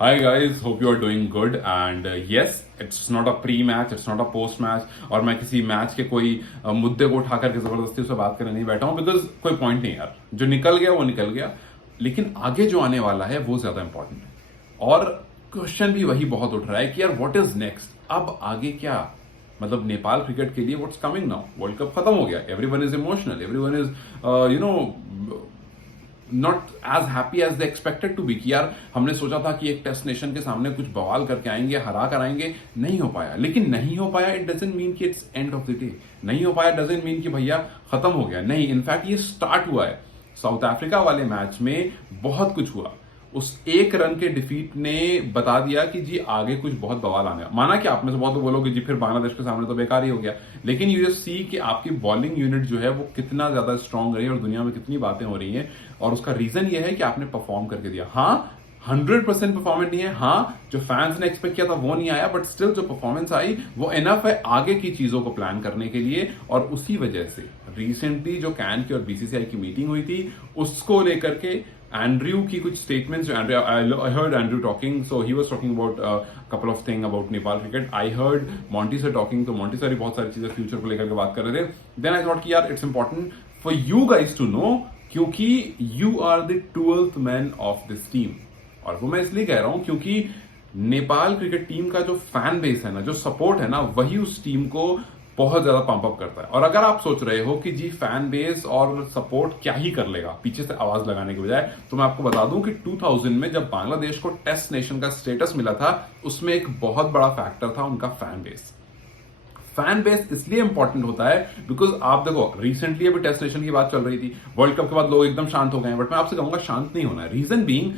Hi guys, hope you are doing good and yes, it's not a pre-match, it's not a post-match और मैं किसी match के कोई मुद्दे को उठा करके जबरदस्ती उससे बात करने नहीं बैठा हूँ बिकॉज कोई पॉइंट नहीं यार। जो निकल गया वो निकल गया, लेकिन आगे जो आने वाला है वो ज्यादा इंपॉर्टेंट है। और क्वेश्चन भी वही बहुत उठ रहा है कि यार व्हाट इज नेक्स्ट, अब आगे क्या। मतलब नेपाल क्रिकेट के लिए what's coming now, world cup खत्म हो गया, everyone is emotional, everyone is not as happy as they expected to be कि यार हमने सोचा था कि एक टेस्ट नेशन के सामने कुछ बवाल करके आएंगे, हरा कर आएंगे, नहीं हो पाया। लेकिन नहीं हो पाया इट डजंट मीन कि it's end of the day, नहीं हो पाया डजंट मीन कि भैया खत्म हो गया, नहीं। इनफैक्ट ये स्टार्ट हुआ है। साउथ अफ्रीका वाले मैच में बहुत कुछ हुआ, उस एक रन के डिफीट ने बता दिया कि जी आगे कुछ बहुत बवाल आने। माना कि आप में से बहुत बोलोगे जी फिर बांग्लादेश के सामने तो बेकार ही हो गया, लेकिन यू जस्ट सी कि आपकी बॉलिंग यूनिट जो है वो कितना ज्यादा स्ट्रांग रही और दुनिया में कितनी बातें हो रही हैं। और उसका रीजन ये है कि आपने परफॉर्म करके दिया। हाँ 100% परफॉर्मेंस नहीं है, हाँ जो फैंस ने एक्सपेक्ट किया था वो नहीं आया, बट स्टिल जो परफॉर्मेंस आई वो इनफ है आगे की चीजों को प्लान करने के लिए। और उसी वजह से रिसेंटली जो कैन की और बीसीसीआई की मीटिंग हुई थी उसको लेकर के एंड्रयू की कुछ statements, I heard Andrew talking, so he was talking about couple of thing about Nepal cricket. I heard Monty sir talking, तो मॉन्टी सर भी बहुत सारी चीजें फ्यूचर को लेकर के बात कर रहे थे। देन आई थॉट कि यार it's important for you guys to know, क्योंकि you are the 12th man of this team. और वो मैं इसलिए कह रहा हूं क्योंकि नेपाल क्रिकेट टीम का जो फैन बेस है ना, जो सपोर्ट है ना, वही उस टीम को बहुत ज्यादा पंप अप करता है। और अगर आप सोच रहे हो कि जी फैन बेस और सपोर्ट क्या ही कर लेगा पीछे से आवाज लगाने के बजाय, तो मैं आपको बता दूं कि 2000 में जब बांग्लादेश को टेस्ट नेशन का स्टेटस मिला था उसमें एक बहुत बड़ा फैक्टर था उनका फैन बेस। फैन बेस इसलिए इंपॉर्टेंट होता है बिकॉज आप देखो रिसेंटली अभी टेस्ट नेशन की बात चल रही थी, वर्ल्ड कप के बाद लोग एकदम शांत हो गए हैं, बट मैं आपसे कहूंगा शांत नहीं होना है। रीजन बीइंग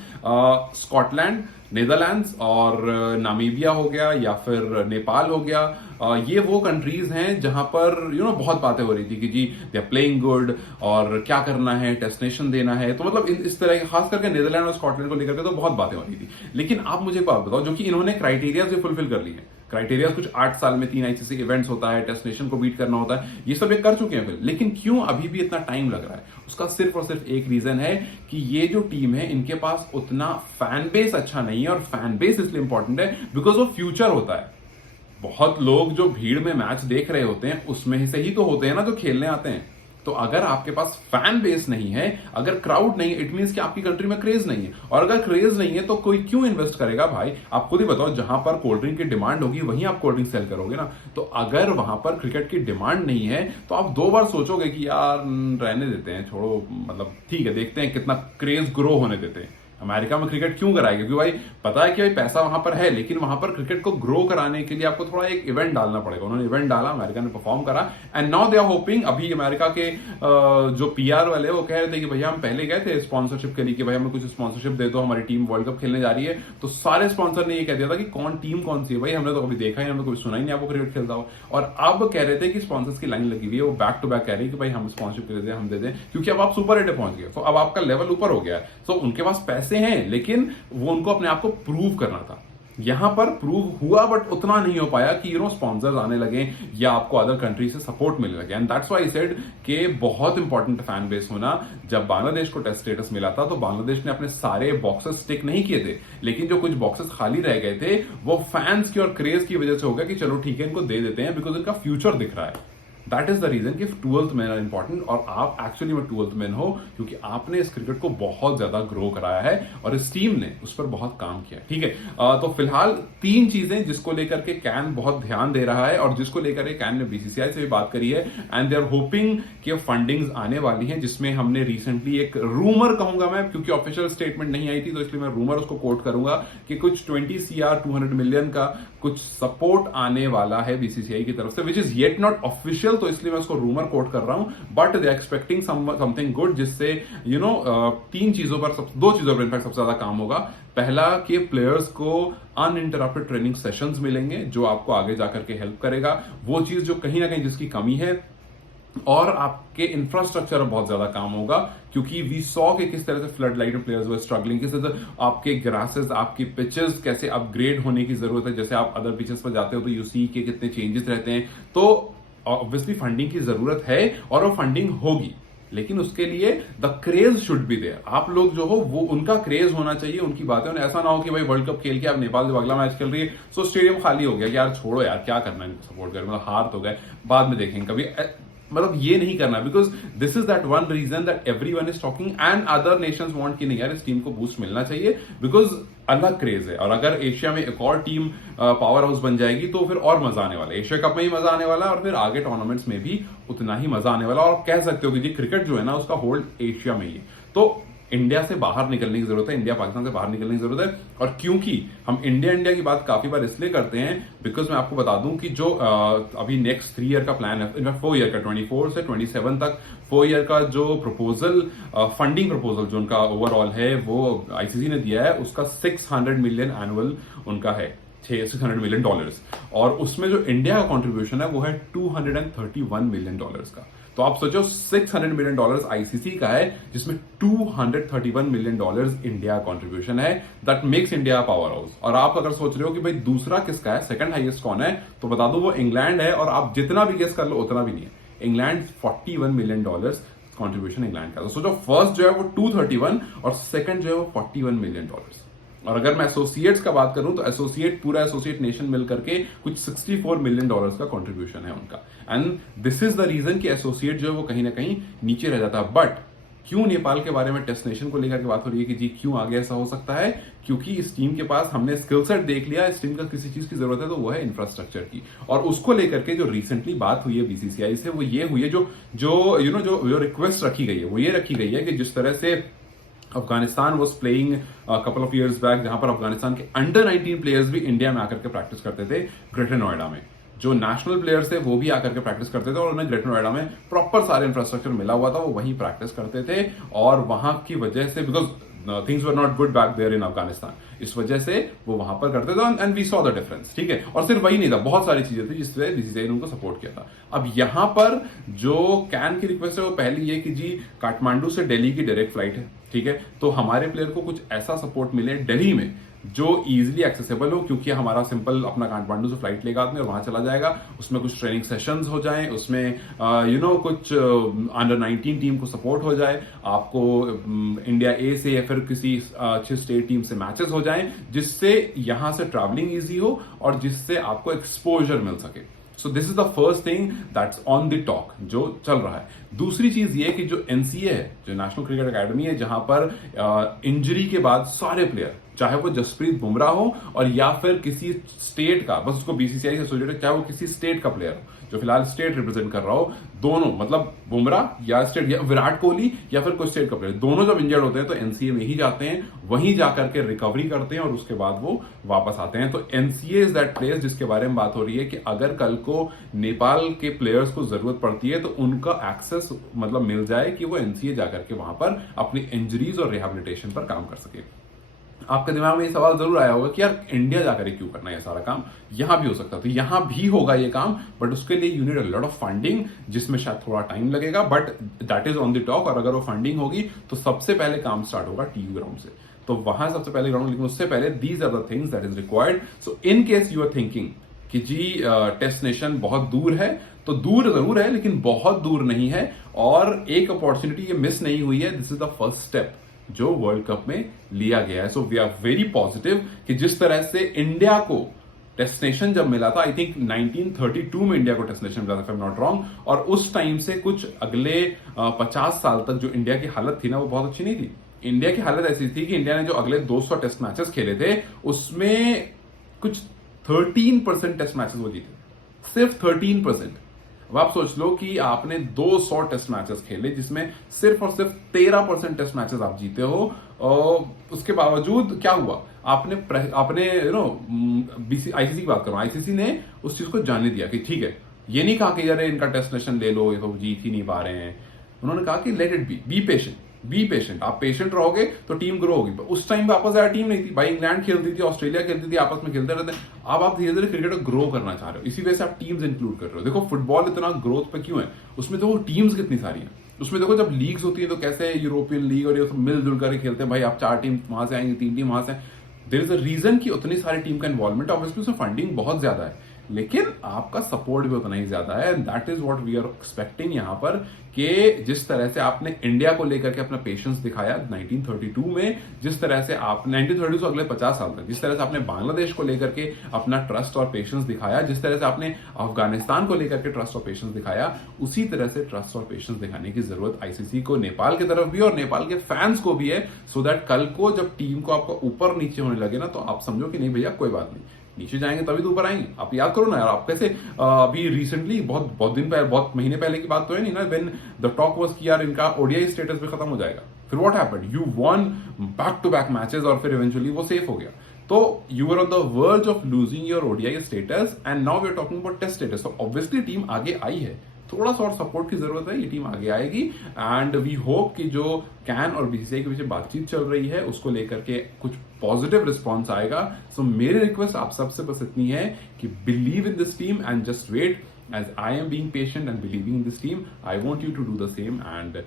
स्कॉटलैंड, नीदरलैंड्स और नामीबिया हो गया या फिर नेपाल हो गया, ये वो कंट्रीज हैं जहां पर बहुत बातें हो रही थी कि जी दे आर प्लेइंग गुड और क्या करना है, टेस्ट नेशन देना है। तो मतलब इस तरह के खास करके नीदरलैंड और स्कॉटलैंड को लेकर के तो बहुत बातें हो रही थी। लेकिन आप मुझे एक बात बताओ, जो कि इन्होंने क्राइटेरिया से फुलफिल कर ली है। क्राइटेरिया कुछ 8 साल में 3 आईसीसी इवेंट्स होता है, टेस्ट नेशन को बीट करना होता है, ये सब ये कर चुके हैं फिर। लेकिन क्यों अभी भी इतना टाइम लग रहा है? उसका सिर्फ और सिर्फ एक रीजन है कि ये जो टीम है इनके पास उतना फैन बेस अच्छा नहीं है। और फैन बेस इसलिए इंपॉर्टेंट है बिकॉज वो फ्यूचर होता है। बहुत लोग जो भीड़ में मैच देख रहे होते हैं उसमें से ही तो होते हैं ना जो खेलने आते हैं। तो अगर आपके पास फैन बेस नहीं है, अगर क्राउड नहीं है, इट मींस कि आपकी कंट्री में क्रेज नहीं है। और अगर क्रेज नहीं है तो कोई क्यों इन्वेस्ट करेगा भाई? आप खुद ही बताओ, जहां पर कोल्ड ड्रिंक की डिमांड होगी वहीं आप कोल्ड ड्रिंक सेल करोगे ना। तो अगर वहां पर क्रिकेट की डिमांड नहीं है तो आप 2 बार सोचोगे कि यार रहने देते हैं, छोड़ो, मतलब ठीक है देखते हैं कितना क्रेज ग्रो होने देते हैं। अमेरिका में क्रिकेट क्यों कराएगा? क्योंकि भाई पता है कि भाई पैसा वहां पर है, लेकिन वहां पर क्रिकेट को ग्रो कराने के लिए आपको थोड़ा एक इवेंट डालना पड़ेगा। उन्होंने इवेंट डाला, अमेरिका ने परफॉर्म करा, and now they are hoping. अभी अमेरिका के जो पीआर वाले वो कह रहे थे कि भैया हम पहले गए थे स्पॉन्सरशिप के लिए कि भाई हमें कुछ स्पॉन्सरशिप दे दो, हमारी टीम वर्ल्ड कप खेलने जा रही है। तो सारे स्पॉन्सर ने ये कह दिया था कि टीम कौन सी है भाई, हमने तो कभी देखा ही, हमने कभी सुना ही नहीं आपको क्रिकेट खेलता हो। और अब कह रहे थे कि स्पॉन्सर्स की लाइन लगी हुई है, वो बैक टू बैक कह रहे हैं कि भाई हम स्पॉन्सरशिप दे दें, हम दे दें, क्योंकि अब आप सुपर 8 पहुंच गए। तो अब आपका लेवल ऊपर हो गया है। तो उनके पास पैसे हैं, लेकिन वो उनको अपने आप को प्रूव करना था। यहां पर प्रूव हुआ बट उतना नहीं हो पाया कि स्पॉन्सर्स आने लगे या आपको अदर कंट्री से सपोर्ट मिलने लगे। And that's why I said कि बहुत इंपॉर्टेंट फैन बेस होना। जब बांग्लादेश को टेस्ट स्टेटस मिला था तो बांग्लादेश ने अपने सारे बॉक्सेस टिक नहीं किए थे, लेकिन जो कुछ बॉक्सेस खाली रह गए थे वो फैंस की और क्रेज की वजह से हो गया कि चलो ठीक है इनको दे देते हैं बिकॉज इनका फ्यूचर दिख रहा है। दैट इज द रीजन कि 12th मैन आर इंपॉर्टेंट। और आप एक्चुअली में 12th मैन हो क्योंकि आपने इस क्रिकेट को बहुत ज्यादा ग्रो कराया है और इस टीम ने उस पर बहुत काम किया, ठीक है। तो फिलहाल 3 चीजें जिसको लेकर के कैन बहुत ध्यान दे रहा है और जिसको लेकर के कैन ने बीसीसीआई से भी बात करी है, एंड दे आर होपिंग कि फंडिंग्स आने वाली हैं। जिसमें हमने रिसेंटली एक रूमर कहूंगा मैं, क्योंकि ऑफिशियल स्टेटमेंट नहीं आई थी तो इसलिए मैं रूमर उसको कोट करूंगा कि कुछ 20 CR 200 मिलियन का कुछ सपोर्ट आने वाला है बीसीसीआई की तरफ से, which is yet not official, तो इसलिए मैं उसको रूमर कोट कर रहा हूं। But they expecting something good, जिससे 3 चीजों पर 2 चीजों पर इनफैक्ट सबसे ज्यादा काम होगा। पहला कि प्लेयर्स को अनइंटरप्टेड ट्रेनिंग सेशंस मिलेंगे जो आपको आगे जाकर के हेल्प करेगा, वो चीज जो कहीं ना कहीं जिसकी कमी है। और आपके इंफ्रास्ट्रक्चर में बहुत ज्यादा काम होगा क्योंकि वी सॉ कि किस तरह से फ्लड लाइट में प्लेयर्स वर स्ट्रगलिंग, किस तरह से आपके ग्रासेस, आपकी पिचेस कैसे अपग्रेड होने की जरूरत है। जैसे आप अदर पिचेस पर जाते हो तो यू सी के कितने चेंजेस रहते हैं। तो ऑब्वियसली फंडिंग की जरूरत है और वो फंडिंग होगी। लेकिन उसके लिए the craze should be there. आप लोग जो हो वो उनका क्रेज होना चाहिए, उनकी बातें। ऐसा ना हो कि भाई वर्ल्ड कप खेल के अब नेपाल जब अगला मैच खेल रही है सो स्टेडियम खाली हो गया कि यार छोड़ो यार क्या करना है इनको सपोर्ट कर, मतलब हार तो गए बाद में देखेंगे कभी, मतलब ये नहीं करना। Because this is that one reason that everyone is talking and other nations want कि नहीं यार इस टीम को बूस्ट मिलना चाहिए, बिकॉज अलग क्रेज है। और अगर एशिया में एक और टीम पावर हाउस बन जाएगी तो फिर और मजा आने वाला है, एशिया कप में ही मजा आने वाला है और फिर आगे टूर्नामेंट्स में भी उतना ही मजा आने वाला है। और आप कह सकते हो कि जी क्रिकेट जो है ना उसका होल्ड एशिया में ही है। तो इंडिया से बाहर निकलने की जरूरत है, इंडिया पाकिस्तान से बाहर निकलने की जरूरत है। और क्योंकि हम इंडिया की बात काफी बार इसलिए करते हैं बिकॉज मैं आपको बता दूं कि जो अभी नेक्स्ट 3 ईयर का प्लान है, इनफैक्ट 4 ईयर का, 24 से 27 तक 4 ईयर का जो प्रपोजल, फंडिंग प्रपोजल जो उनका ओवरऑल है वो आईसीसी ने दिया है, उसका 600 मिलियन एनुअल उनका है, $600 मिलियन। और उसमें जो इंडिया का कंट्रीब्यूशन है वो है $231 मिलियन का। तो आप सोचो $600 मिलियन आईसीसी का है जिसमें $231 मिलियन इंडिया कंट्रीब्यूशन है। That makes India power house. और आप अगर सोच रहे हो कि भाई दूसरा किसका है, सेकंड हाईएस्ट कौन है, तो बता दो वो इंग्लैंड है। और आप जितना भी गेस कर लो उतना भी नहीं है, इंग्लैंड $41 मिलियन कंट्रीब्यूशन इंग्लैंड का। तो सोचो फर्स्ट जो है वो 231 और सेकंड जो है वो $41 मिलियन। और अगर मैं एसोसिएट्स का बात करूं तो एसोसिएट, पूरा एसोसिएट नेशन मिल करके कुछ $64 मिलियन का कंट्रीब्यूशन है उनका। And this is the reason कि एसोसिएट जो है वो कहीं ना कहीं नीचे रह जाता है। बट क्यों नेपाल के बारे में टेस्ट नेशन को लेकर के बात हो रही है कि जी क्यों आगे ऐसा हो सकता है, क्योंकि इस टीम के पास हमने स्किल सेट देख लिया, इस टीम का किसी चीज की जरूरत है तो वो है इंफ्रास्ट्रक्चर की। और उसको लेकर के जो रिसेंटली बात हुई है बीसीसीआई से वो ये हुई है, जो रिक्वेस्ट रखी गई है वो ये रखी गई है कि जिस तरह से Afghanistan was playing couple of years back, जहां पर अफगानिस्तान के अंडर 19 प्लेयर्स भी इंडिया में आकर के प्रैक्टिस करते थे ग्रेटर नोएडा में। जो नेशनल प्लेयर्स थे वो भी आकर के प्रैक्टिस करते थे और उन्हें ग्रेटर नोएडा में प्रॉपर सारे इंफ्रास्ट्रक्चर मिला हुआ था, वो वहीं प्रैक्टिस करते थे। और वहां की वजह से, because things were not good back there in Afghanistan, इस वजह से वो वहां पर करते थे and we saw the difference. ठीक है, और सिर्फ वही नहीं था, बहुत सारी चीजें थी जिससे बीसीसीआई ने उनको सपोर्ट किया था। अब यहां पर जो कैन की रिक्वेस्ट है वो पहली ये कि जी काठमांडू से दिल्ली की डायरेक्ट फ्लाइट है, ठीक है, तो हमारे प्लेयर को कुछ ऐसा सपोर्ट मिले दिल्ली में जो इजीली एक्सेसिबल हो, क्योंकि हमारा सिंपल अपना काठमांडू से फ्लाइट लेगा आदमी और वहां चला जाएगा, उसमें कुछ ट्रेनिंग सेशंस हो जाए, उसमें कुछ अंडर 19 टीम को सपोर्ट हो जाए, आपको इंडिया ए से या फिर किसी अच्छे स्टेट टीम से मैचेस हो जाएं, जिससे यहां से ट्रैवलिंग ईजी हो और जिससे आपको एक्सपोजर मिल सके। So this is the first thing that's on the talk जो चल रहा है। दूसरी चीज ये कि जो एनसीए है, जो नेशनल क्रिकेट अकेडमी है, जहां पर इंजरी के बाद सारे प्लेयर, चाहे वो जसप्रीत बुमराह हो और या फिर किसी स्टेट का, बस उसको बीसीसीआई से एसोसिएटेड, चाहे वो किसी स्टेट का प्लेयर हो जो फिलहाल स्टेट रिप्रेजेंट कर रहा हो, दोनों, मतलब बुमराह या स्टेट या विराट कोहली या फिर कोई स्टेट का प्लेयर, दोनों जब इंजर्ड होते हैं तो एनसीए में ही जाते हैं, वहीं जाकर के रिकवरी करते हैं और उसके बाद वो वापस आते हैं। तो एनसीए इज दैट प्लेयर जिसके बारे में बात हो रही है कि अगर कल को नेपाल के प्लेयर्स को जरूरत पड़ती है तो उनका एक्सेस मतलब मिल जाए कि वो एनसीए जाकर के वहां पर अपनी इंजरीज और रिहेबिलिटेशन पर काम कर सके। आपके दिमाग में ये सवाल जरूर आया होगा कि यार इंडिया जाकर क्यों करना है ये सारा काम, यहां भी हो सकता है। तो यहां भी होगा ये काम, बट उसके लिए you need a lot of funding, जिसमें शायद थोड़ा टाइम लगेगा, but that is on the talk. और अगर वो फंडिंग होगी तो सबसे पहले काम स्टार्ट होगा टीयू ग्राउंड से, तो वहां सबसे पहले ग्राउंड, लेकिन उससे पहले these are the things that is required. So in case you are thinking कि जी टेस्ट नेशन बहुत दूर है, तो दूर जरूर है लेकिन बहुत दूर नहीं है, और एक अपॉर्चुनिटी ये मिस नहीं हुई है। This is the first step जो वर्ल्ड कप में लिया गया है। So we are very positive कि जिस तरह से इंडिया को टेस्ट नेशन जब मिला था, आई थिंक 1932 में इंडिया को टेस्ट नेशन मिला था, if I am not wrong, और उस टाइम से कुछ अगले 50 साल तक जो इंडिया की हालत थी ना वो बहुत अच्छी नहीं थी। इंडिया की हालत ऐसी थी कि इंडिया ने जो अगले 200 टेस्ट मैचेस खेले थे उसमें कुछ 13% टेस्ट मैचेस वो जीते, सिर्फ 13%। अब आप सोच लो कि आपने 200 टेस्ट मैचेस खेले जिसमें सिर्फ और सिर्फ 13% टेस्ट मैचेस आप जीते हो, और उसके बावजूद क्या हुआ, आपने आईसीसी की बात करो, आईसीसी ने उस चीज को जाने दिया कि ठीक है, ये नहीं कहा कि यार इनका टेस्ट नेशन ले लो, ये तो जीत ही नहीं पा रहे हैं। उन्होंने कहा कि let it be patient, be patient. आप पेशेंट रहोगे तो टीम ग्रो होगी। उस टाइम पे आपस में टीम नहीं थी भाई, इंग्लैंड खेलती थी, ऑस्ट्रेलिया खेलती थी, आपस में खेलते रहते। अब आप धीरे धीरे क्रिकेट को ग्रो करना चाह रहे हो, इसी वजह से आप टीम्स इंक्लूड कर रहे हो। देखो फुटबॉल इतना ग्रोथ पे क्यों है, उसमें देखो टीम्स कितनी सारी हैं। उसमें देखो जब लीग्स होती है तो कैसे यूरोपियन लीग और ये सब मिलजुल करके खेलते हैं भाई, आप 4 टीम वहां से आएंगे, 3 टीम वहां से। देयर इज अ रीजन कि उतनी सारी टीम का इन्वॉल्वमेंट, ऑब्वियसली उसमें फंडिंग बहुत ज्यादा है। लेकिन आपका सपोर्ट भी उतना ही ज्यादा है। And that is what we are expecting यहां पर, कि जिस तरह से आपने इंडिया को लेकर के अपना पेशेंस दिखाया 1932 में, जिस तरह से आप 1932 से अगले 50 साल तक जिस तरह से आपने बांग्लादेश को लेकर के अपना ट्रस्ट और पेशेंस दिखाया, जिस तरह से आपने अफगानिस्तान को लेकर के ट्रस्ट और पेशेंस दिखाया, उसी तरह से ट्रस्ट और पेशेंस दिखाने की जरूरत आईसीसी को नेपाल की तरफ भी और नेपाल के फैंस को भी है, सो दैट कल को जब टीम को आपका ऊपर नीचे होने लगे ना, तो आप समझो कि नहीं भैया कोई बात नहीं, नीचे जाएंगे तभी तो ऊपर आएंगे। आप याद करो ना यार, आप कैसे अभी रिसेंटली बहुत दिन पहले, बहुत महीने पहले की बात तो है नहीं ना, व्हेन द टॉक वाज कि यार इनका ओडीआई स्टेटस भी खत्म हो जाएगा, फिर what happened, you won back to back matches और फिर इवेंचुअली वो सेफ हो गया। तो you were on the verge of losing your ODI status and now we are talking about test status. तो ऑब्वियसली टीम आगे आई है, थोड़ा सा और सपोर्ट की जरूरत है, ये टीम आगे आएगी। एंड वी होप कि जो कैन और बीसीसीआई के पीछे बातचीत चल रही है उसको लेकर के कुछ पॉजिटिव रिस्पॉन्स आएगा। सो मेरी रिक्वेस्ट आप सबसे बस इतनी है कि believe in this team and just wait, as I am being patient and believing in this team, I want you to do the same and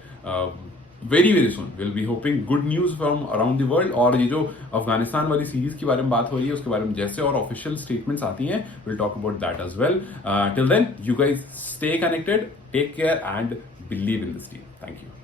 very soon will be hoping good news from around the world. और ये जो अफगानिस्तान वाली series के बारे में बात हो रही है उसके बारे में जैसे और ऑफिशियल स्टेटमेंट्स आती हैं, will talk about that as well. Till then you guys stay connected, take care and believe in this team. Thank you.